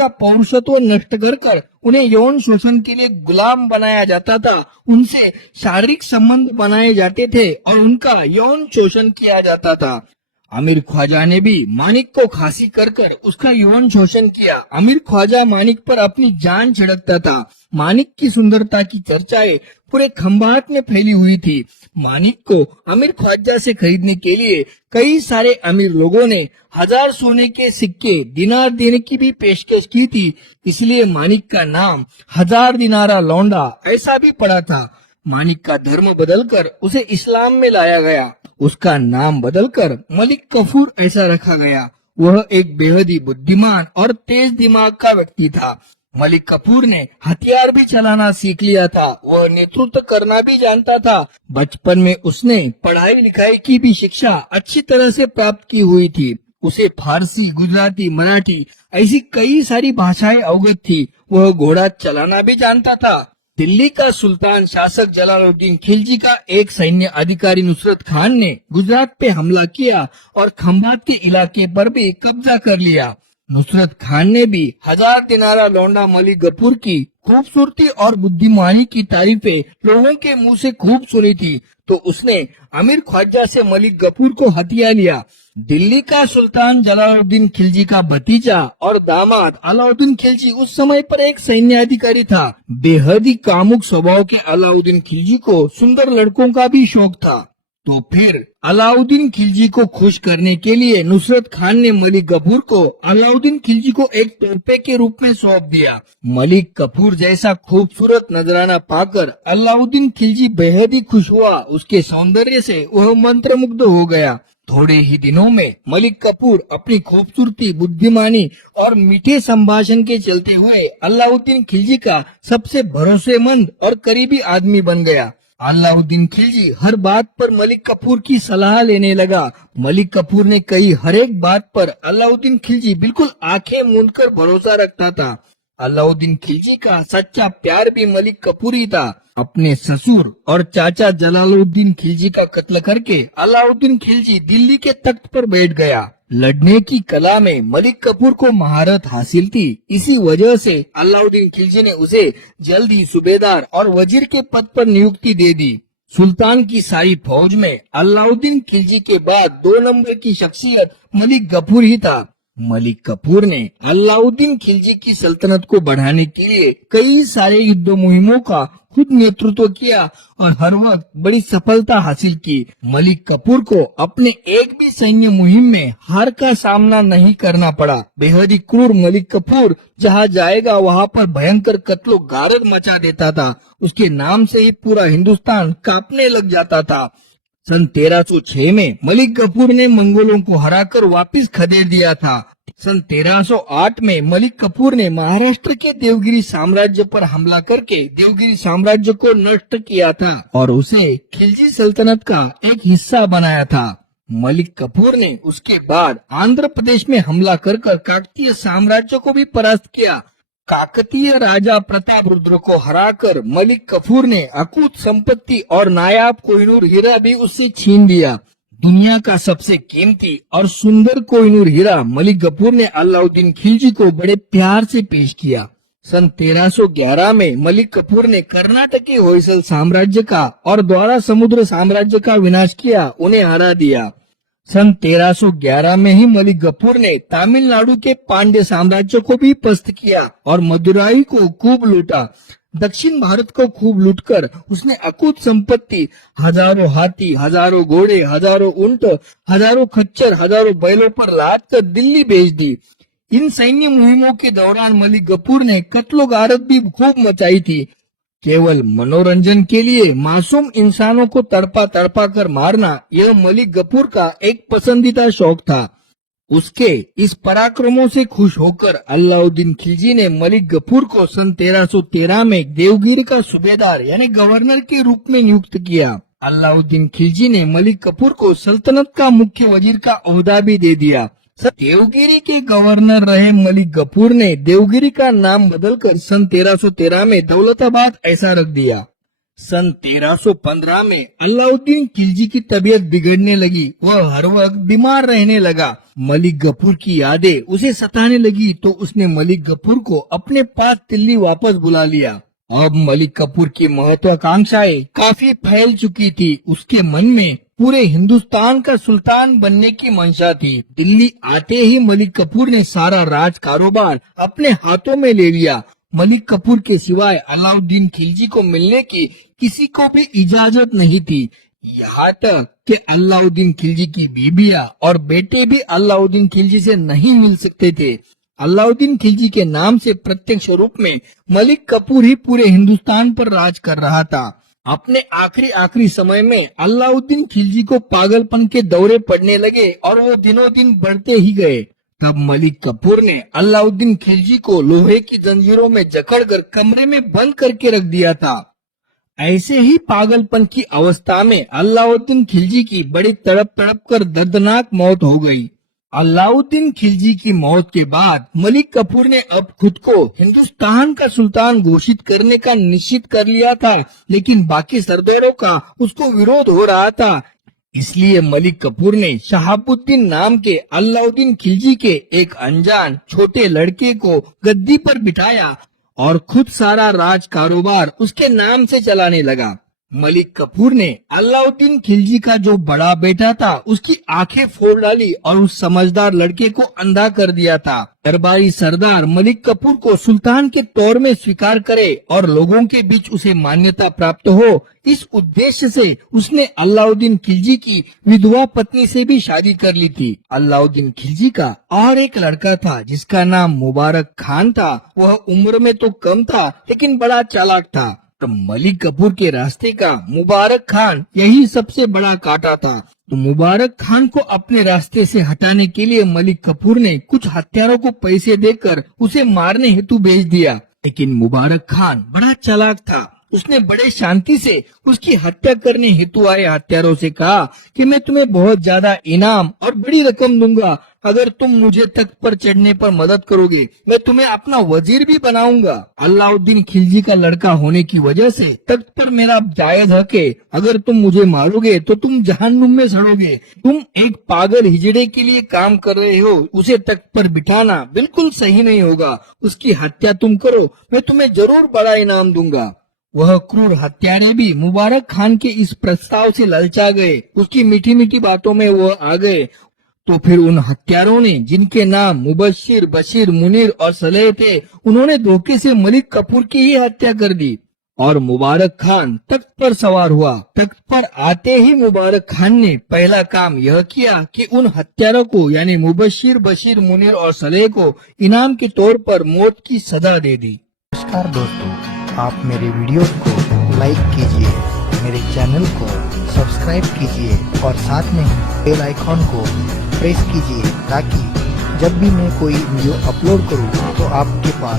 उनका पौरुषत्व नष्ट कर उन्हें यौन शोषण के लिए गुलाम बनाया जाता था, उनसे शारीरिक संबंध बनाए जाते थे और उनका यौन शोषण किया जाता था। अमीर ख्वाजा ने भी मानिक को खासी कर उसका यौन शोषण किया। अमीर ख्वाजा मानिक पर अपनी जान छिड़कता था। मानिक की सुंदरता की चर्चाएं पूरे खंभात में फैली हुई थी। मानिक को अमीर ख्वाजा से खरीदने के लिए कई सारे अमीर लोगों ने 1000 सोने के सिक्के दिनार देने की भी पेशकश की थी। इसलिए मानिक का नाम 1000 दिनारा लौंडा ऐसा भी पड़ा था। मानिक का धर्म बदलकर उसे इस्लाम में लाया गया। उसका नाम बदलकर मलिक कफूर ऐसा रखा गया। वह एक बेहद ही बुद्धिमान और तेज दिमाग का व्यक्ति था। मलिक कफूर ने हथियार भी चलाना सीख लिया था। वह नेतृत्व करना भी जानता था। बचपन में उसने पढ़ाई लिखाई की भी शिक्षा अच्छी तरह से प्राप्त की हुई थी। उसे फारसी, गुजराती, मराठी ऐसी कई सारी भाषाएं अवगत थी। वह घोड़ा चलाना भी जानता था। दिल्ली का सुल्तान शासक जलालुद्दीन खिलजी का एक सैन्य अधिकारी नुसरत खान ने गुजरात पे हमला किया और खंभात के इलाके पर भी कब्जा कर लिया। नुसरत खान ने भी 1000 दिनारा लौंडा मलिक गफूर की खूबसूरती और बुद्धिमानी की तारीफें लोगों के मुंह से खूब सुनी थी, तो उसने अमीर ख्वाजा से मलिक गफूर को हथिया लिया। दिल्ली का सुल्तान जलालुद्दीन खिलजी का भतीजा और दामाद अलाउद्दीन खिलजी उस समय पर एक सैन्य अधिकारी था। बेहद ही कामुक स्वभाव के अलाउद्दीन खिलजी को सुंदर लड़कों का भी शौक था। तो फिर अलाउद्दीन खिलजी को खुश करने के लिए नुसरत खान ने मलिक गफूर को अलाउद्दीन खिलजी को एक तोहफे के रूप में सौंप दिया। मलिक गफूर जैसा खूबसूरत नजराना पाकर अलाउद्दीन खिलजी बेहद ही खुश हुआ। उसके सौंदर्य से वह मंत्रमुग्ध हो गया। थोड़े ही दिनों में मलिक कफूर अपनी खूबसूरती, बुद्धिमानी और मीठे संभाषण के चलते हुए अलाउद्दीन खिलजी का सबसे भरोसेमंद और करीबी आदमी बन गया। अलाउद्दीन खिलजी हर बात पर मलिक कफूर की सलाह लेने लगा। मलिक कफूर ने कही हर एक बात पर अलाउद्दीन खिलजी बिल्कुल आंखें मूंद कर भरोसा रखता था। अलाउद्दीन खिलजी का सच्चा प्यार भी मलिक कफूर ही था। अपने ससुर और चाचा जलालुद्दीन खिलजी का कत्ल करके अलाउद्दीन खिलजी दिल्ली के तख्त पर बैठ गया। लड़ने की कला में मलिक कफूर को महारत हासिल थी। इसी वजह से अलाउद्दीन खिलजी ने उसे जल्द ही सूबेदार और वजीर के पद पर नियुक्ति दे दी। सुल्तान की सारी फौज में अलाउद्दीन खिलजी के बाद 2 नंबर की शख्सियत मलिक गफूर ही था। मलिक कफूर ने अलाउद्दीन खिलजी की सल्तनत को बढ़ाने के लिए कई सारे युद्ध मुहिमों का खुद नेतृत्व किया और हर वक्त बड़ी सफलता हासिल की। मलिक कफूर को अपने एक भी सैन्य मुहिम में हार का सामना नहीं करना पड़ा। बेहद ही क्रूर मलिक कफूर जहाँ जाएगा वहाँ पर भयंकर कत्लो गारद मचा देता था। उसके नाम से ही पूरा हिंदुस्तान कांपने लग जाता था। सन 1306 में मलिक गफूर ने मंगोलों को हराकर वापस खदेड़ दिया था। सन 1308 में मलिक कफूर ने महाराष्ट्र के देवगिरी साम्राज्य पर हमला करके देवगिरी साम्राज्य को नष्ट किया था और उसे खिलजी सल्तनत का एक हिस्सा बनाया था। मलिक कफूर ने उसके बाद आंध्र प्रदेश में हमला कर काकतीय साम्राज्य को भी परास्त किया। काकतीय राजा प्रताप रुद्र को हराकर मलिक कफूर ने अकूत संपत्ति और नायाब कोहिनूर हीरा भी उससे छीन लिया। दुनिया का सबसे कीमती और सुंदर कोहिनूर हीरा मलिक गफूर ने अलाउद्दीन खिलजी को बड़े प्यार से पेश किया। सन 1311 में मलिक कफूर ने कर्नाटकी होयसल साम्राज्य का और द्वारा समुद्र साम्राज्य का विनाश किया, उन्हें हरा दिया। सन 1311 में ही मलिक गफूर ने तमिलनाडु के पांड्य साम्राज्य को भी पस्त किया और मदुराई को खूब लूटा। दक्षिण भारत को खूब लूटकर उसने अकूत संपत्ति, हजारों हाथी, हजारों घोड़े, हजारों ऊंट, हजारों खच्चर, हजारों बैलों पर लाद कर दिल्ली भेज दी। इन सैन्य मुहिमों के दौरान मलिक गफूर ने कत्लो गारत भी खूब मचाई थी। केवल मनोरंजन के लिए मासूम इंसानों को तड़पा तड़पा कर मारना यह मलिक गफूर का एक पसंदीदा शौक था। उसके इस पराक्रमों से खुश होकर अलाउद्दीन खिलजी ने मलिक गफूर को सन 1313 में देवगिरी का सूबेदार यानी गवर्नर के रूप में नियुक्त किया। अलाउद्दीन खिलजी ने मलिक गफूर को सल्तनत का मुख्य वजीर का ओहदा भी दे दिया। देवगिरी के गवर्नर रहे मलिक गफूर ने देवगिरी का नाम बदलकर सन 1313 में दौलताबाद ऐसा रख दिया। सन 1315 में अलाउद्दीन खिलजी की तबीयत बिगड़ने लगी। वह हर वक्त बीमार रहने लगा। मलिक गफूर की यादें उसे सताने लगी तो उसने मलिक गफूर को अपने पास दिल्ली वापस बुला लिया। अब मलिक कफूर की महत्वाकांक्षाएं काफी फैल चुकी थी। उसके मन में पूरे हिंदुस्तान का सुल्तान बनने की मंशा थी। दिल्ली आते ही मलिक कफूर ने सारा राज कारोबार अपने हाथों में ले लिया। मलिक कफूर के सिवाय अलाउद्दीन खिलजी को मिलने की किसी को भी इजाजत नहीं थी। यहाँ तक कि अलाउद्दीन खिलजी की बीबियां और बेटे भी अलाउद्दीन खिलजी से नहीं मिल सकते थे। अलाउद्दीन खिलजी के नाम से प्रत्यक्ष रूप में मलिक कफूर ही पूरे हिंदुस्तान पर राज कर रहा था। अपने आखिरी समय में अलाउद्दीन खिलजी को पागलपन के दौरे पड़ने लगे और वो दिनों दिन बढ़ते ही गए। तब मलिक कफूर ने अलाउद्दीन खिलजी को लोहे की जंजीरों में जकड़कर कमरे में बंद करके रख दिया था। ऐसे ही पागलपन की अवस्था में अलाउद्दीन खिलजी की बड़ी तड़प कर दर्दनाक मौत हो गई। अलाउद्दीन खिलजी की मौत के बाद मलिक कफूर ने अब खुद को हिंदुस्तान का सुल्तान घोषित करने का निश्चित कर लिया था, लेकिन बाकी सरदारों का उसको विरोध हो रहा था। इसलिए मलिक कफूर ने शहाबुद्दीन नाम के अलाउद्दीन खिलजी के एक अनजान छोटे लड़के को गद्दी पर बिठाया और खुद सारा राज कारोबार उसके नाम से चलाने लगा। मलिक कफूर ने अलाउद्दीन खिलजी का जो बड़ा बेटा था उसकी आंखें फोड़ डाली और उस समझदार लड़के को अंधा कर दिया था। दरबारी सरदार मलिक कफूर को सुल्तान के तौर में स्वीकार करे और लोगों के बीच उसे मान्यता प्राप्त हो, इस उद्देश्य से उसने अलाउद्दीन खिलजी की विधवा पत्नी से भी शादी कर ली थी। अलाउद्दीन खिलजी का और एक लड़का था जिसका नाम मुबारक खान था। वह उम्र में तो कम था लेकिन बड़ा चालाक था। तो मलिक कफूर के रास्ते का मुबारक खान यही सबसे बड़ा कांटा था। तो मुबारक खान को अपने रास्ते से हटाने के लिए मलिक कफूर ने कुछ हत्यारों को पैसे देकर उसे मारने हेतु भेज दिया। लेकिन मुबारक खान बड़ा चालाक था। उसने बड़े शांति से उसकी हत्या करने हेतु आए हत्यारों से कहा कि मैं तुम्हें बहुत ज्यादा इनाम और बड़ी रकम दूंगा अगर तुम मुझे तख्त पर चढ़ने पर मदद करोगे। मैं तुम्हें अपना वजीर भी बनाऊंगा। अलाउद्दीन खिलजी का लड़का होने की वजह से तख्त पर मेरा जायज हक है। अगर तुम मुझे मारोगे तो तुम जहन्नुम में सड़ोगे। तुम एक पागल हिजड़े के लिए काम कर रहे हो। उसे तख्त पर बिठाना बिल्कुल सही नहीं होगा। उसकी हत्या तुम करो, मैं तुम्हें जरूर बड़ा इनाम दूंगा। वह क्रूर हत्यारे भी मुबारक खान के इस प्रस्ताव से ललचा गए। उसकी मीठी मीठी बातों में वो आ गए। तो फिर उन हत्यारों ने, जिनके नाम मुबश्शिर, बशीर, मुनीर और सलेह थे, उन्होंने धोखे से मलिक कफूर की ही हत्या कर दी और मुबारक खान तख्त पर सवार हुआ। तख्त पर आते ही मुबारक खान ने पहला काम यह किया कि उन हत्यारों को यानी मुबश्शिर, बशीर, मुनीर और सलेह को इनाम के तौर पर मौत की सजा दे दी। नमस्कार दोस्तों, आप मेरे वीडियो को लाइक कीजिए, मेरे चैनल को सब्सक्राइब कीजिए और साथ में बेल आइकॉन को प्रेस कीजिए ताकि जब भी मैं कोई वीडियो अपलोड करूं तो आपके पास